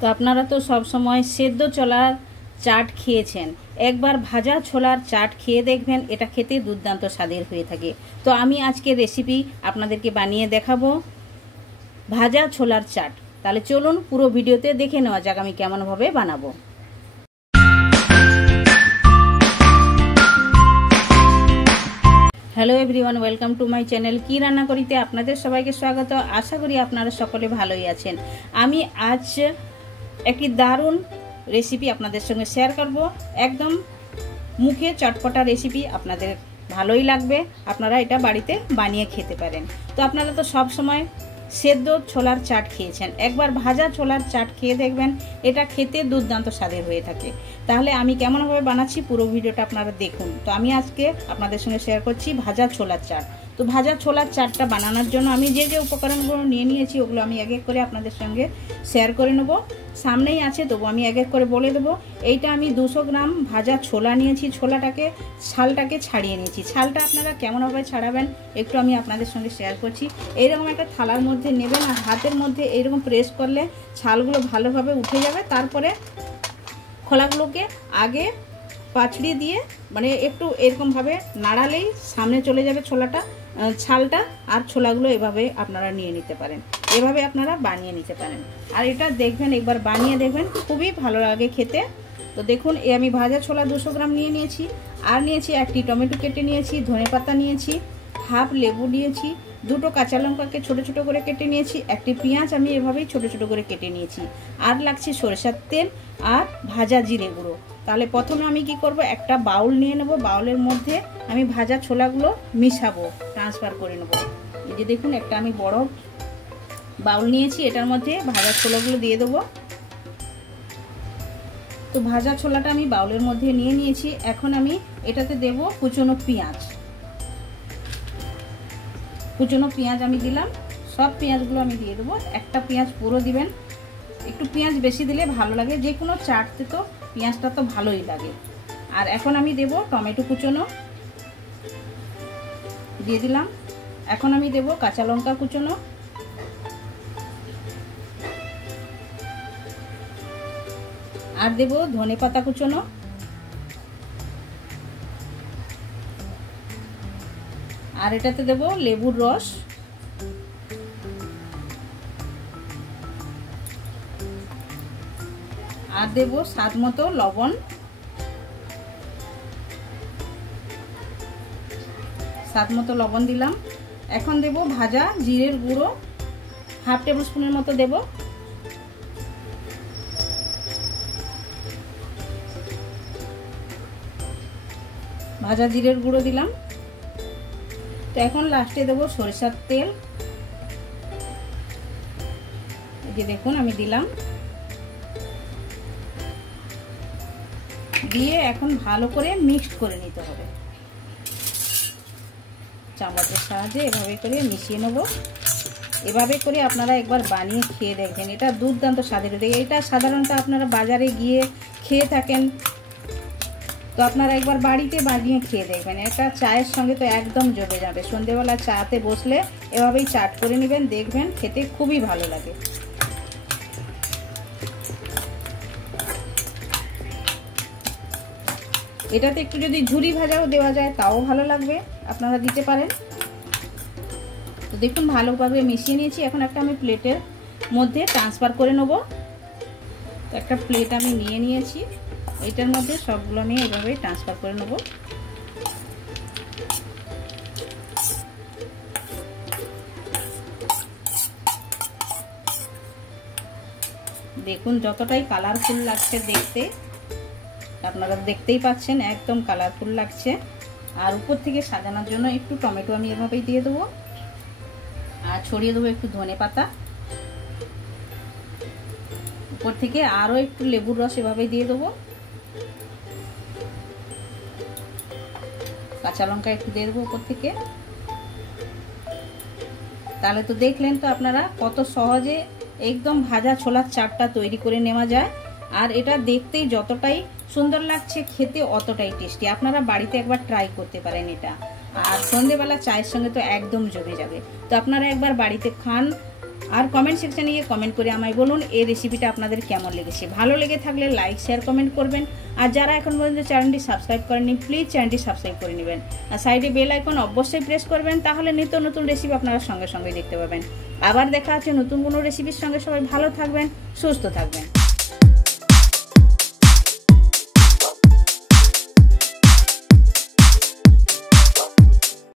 তো আপনারা তো সব সময় সেদ্ধ ছোলার চাট খেয়েছেন, একবার ভাজা ছোলার চাট খেয়ে দেখবেন, এটা খেতে দুর্দান্ত স্বাদের হয়ে থাকে। তো আমি আজকে রেসিপি আপনাদেরকে বানিয়ে দেখাবো ভাজা ছোলার চাট। তাহলে চলুন পুরো ভিডিওতে দেখে নেওয়া যাক আমি কেমনভাবে বানাবো। Hello everyone, welcome to my channel কি রান্না করিতে আপনাদের সবাইকে স্বাগত। আশা করি আপনারা সকলে ভালোই আছেন। আমি আজ একটি দারুণ রেসিপি আপনাদের সঙ্গে শেয়ার করব, একদম মুখে চটপটা রেসিপি, আপনাদের ভালোই লাগবে, আপনারা এটা বাড়িতে বানিয়ে খেতে পারেন। তো আপনারা তো সব সময় সেদ্ধ ছোলার চাট খেয়েছেন, একবার ভাজা ছোলার চাট খেয়ে দেখবেন, এটা খেতে দুর্দান্ত স্বাদের হয়ে থাকে। তাহলে আমি কেমনভাবে বানাচ্ছি পুরো ভিডিওটা আপনারা দেখুন। তো আমি আজকে আপনাদের সঙ্গে শেয়ার করছি ভাজা ছোলার চাট। তো ভাজা ছোলার চাটটা বানানোর জন্য আমি যে যে উপকরণগুলো নিয়ে নিয়েছি ওগুলো আমি এক এক করে আপনাদের সঙ্গে শেয়ার করে নেব। সামনেই আছে, তবু আমি এক এক করে বলে দেবো। এইটা আমি 200 গ্রাম ভাজা ছোলা নিয়েছি, ছোলাটাকে ছালটাকে ছাড়িয়ে নিয়েছি। ছালটা আপনারা কেমনভাবে ছাড়াবেন একটু আমি আপনাদের সঙ্গে শেয়ার করছি। এইরকম একটা থালার মধ্যে নেবেন আর হাতের মধ্যে এইরকম প্রেস করলে ছালগুলো ভালোভাবে উঠে যাবে। তারপরে খোলাগুলোকে আগে পাছড়িয়ে দিয়ে মানে একটু এরকমভাবে নাড়ালেই সামনে চলে যাবে ছালটা, আর ছোলাগুলো এভাবে আপনারা নিয়ে নিতে পারেন, এভাবে আপনারা বানিয়ে নিতে পারেন। আর এটা দেখবেন, একবার বানিয়ে দেখবেন, খুবই ভালো লাগে খেতে। তো দেখুন, আমি ভাজা ছোলা 200 গ্রাম নিয়ে নিয়েছি, আর নিয়েছি একটি টমেটো কেটে নিয়েছি, ধনেপাতা নিয়েছি, হাফ লেবু নিয়েছি, 2টো কাঁচা লঙ্কাকে ছোটো ছোটো করে কেটে নিয়েছি, একটি পেঁয়াজ আমি এভাবেই ছোটো ছোটো করে কেটে নিয়েছি, আর লাগছে সরিষার তেল আর ভাজা জিরে গুঁড়ো। তাহলে প্রথমে আমি কি করব, একটা বাউল নিয়ে নেব, বাউলের মধ্যে আমি ভাজা ছোলাগুলো মিশাবো, ট্রান্সফার করে নেব। এই যে দেখুন, একটা আমি বড় বাউল নিয়েছি, এটার মধ্যে ভাজা ছোলাগুলো দিয়ে দেবো। তো ভাজা ছোলাটা আমি বাউলের মধ্যে নিয়ে নিয়েছি। এখন আমি এটাতে দেব কুচনো পেঁয়াজ। কুচনো পেঁয়াজ আমি দিলাম, সব পেঁয়াজগুলো আমি দিয়ে দেবো। একটা পেঁয়াজ পুরো দিবেন, একটু পেঁয়াজ বেশি দিলে ভালো লাগে, যে কোনো চাটতে তো পেঁয়াজটা তো ভালোই লাগে। আর এখন আমি দেব টমেটো কুচনো দিয়ে দিলাম। এখন আমি দেব কাঁচা লঙ্কা কুচনো, আর দেব ধনেপাতা কুচনো, আর এটাতে দেব লেবুর রস, আর দেব স্বাদ মতো লবণ, দিলাম। এখন দেব ভাজা জিরের গুঁড়ো, হাফ টেবিল স্পুনের মতো দেব। ভাজা জিরের গুঁড়ো দিলাম। তো এখন লাস্টে দেব সরিষার তেল, এই যে দেখুন আমি দিলাম। দিয়ে এখন ভালো করে মিক্সড করে নিতে হবে, চামচের সাহায্যে এভাবে করে মিশিয়ে নেব। এভাবে করে আপনারা একবার বানিয়ে খেয়ে দেখবেন, এটা দুর্দান্ত স্বাদের। এটা সাধারণত আপনারা বাজারে গিয়ে খেয়ে থাকেন, তো আপনারা একবার বাড়িতে বানিয়ে খেয়ে দেখবেন, এটা চায়ের সঙ্গে তো একদম জমে যাবে। সন্ধ্যেবেলা চাতে বসলে এভাবেই চাট করে নেবেন, দেখবেন খেতে খুবই ভালো লাগে। এটাতে একটু যদি ঝুরি ভাজাও দেওয়া যায় তাও ভালো লাগবে, আপনারা দিতে পারেন। তো দেখুন ভালোভাবে মিশিয়ে নিয়েছি। এখন একটা আমি প্লেটের মধ্যে ট্রান্সফার করে নেব। তো একটা প্লেট আমি নিয়ে নিয়েছি, এটার মধ্যে সবগুলো আমি এভাবে ট্রান্সফার করে নেব। দেখুন যতটাই কালারফুল লাগছে দেখতে, আপনারা দেখতেই পাচ্ছেন একদম কালারফুল লাগছে। আর উপর থেকে সাজানোর জন্য একটু টমেটো আমি এভাবেই দিয়ে দেবো, আর ছড়িয়ে দেবো একটু ধনেপাতা। উপর থেকে আরও একটু লেবুর রস এভাবেই দিয়ে দেবো, কাঁচা লঙ্কা একটু দিয়ে দেবো উপর থেকে। তাহলে তো দেখলেন তো আপনারা কত সহজে একদম ভাজা ছোলার চাটটা তৈরি করে নেওয়া যায়। আর এটা দেখতেই যতটাই সুন্দর লাগছে, খেতে অতটাই টেস্টি। আপনারা বাড়িতে একবার ট্রাই করতে পারেন এটা, আর সন্ধ্যেবেলা চায়ের সঙ্গে তো একদম জমে যাবে। তো আপনারা একবার বাড়িতে খান, আর কমেন্ট সেকশানে গিয়ে কমেন্ট করে আমায় বলুন এই রেসিপিটা আপনাদের কেমন লেগেছে। ভালো লেগে থাকলে লাইক শেয়ার কমেন্ট করবেন। আর যারা এখন পর্যন্ত চ্যানেলটি সাবস্ক্রাইব করেননি প্লিজ চ্যানেলটি সাবস্ক্রাইব করে নেবেন। আর সাইডে বেল আইকন অবশ্যই প্রেস করবেন, তাহলে নিত্য নতুন রেসিপি আপনারা সঙ্গে সঙ্গে দেখতে পাবেন। আবার দেখা হচ্ছে নতুন কোনো রেসিপির সঙ্গে। সবাই ভালো থাকবেন, সুস্থ থাকবেন।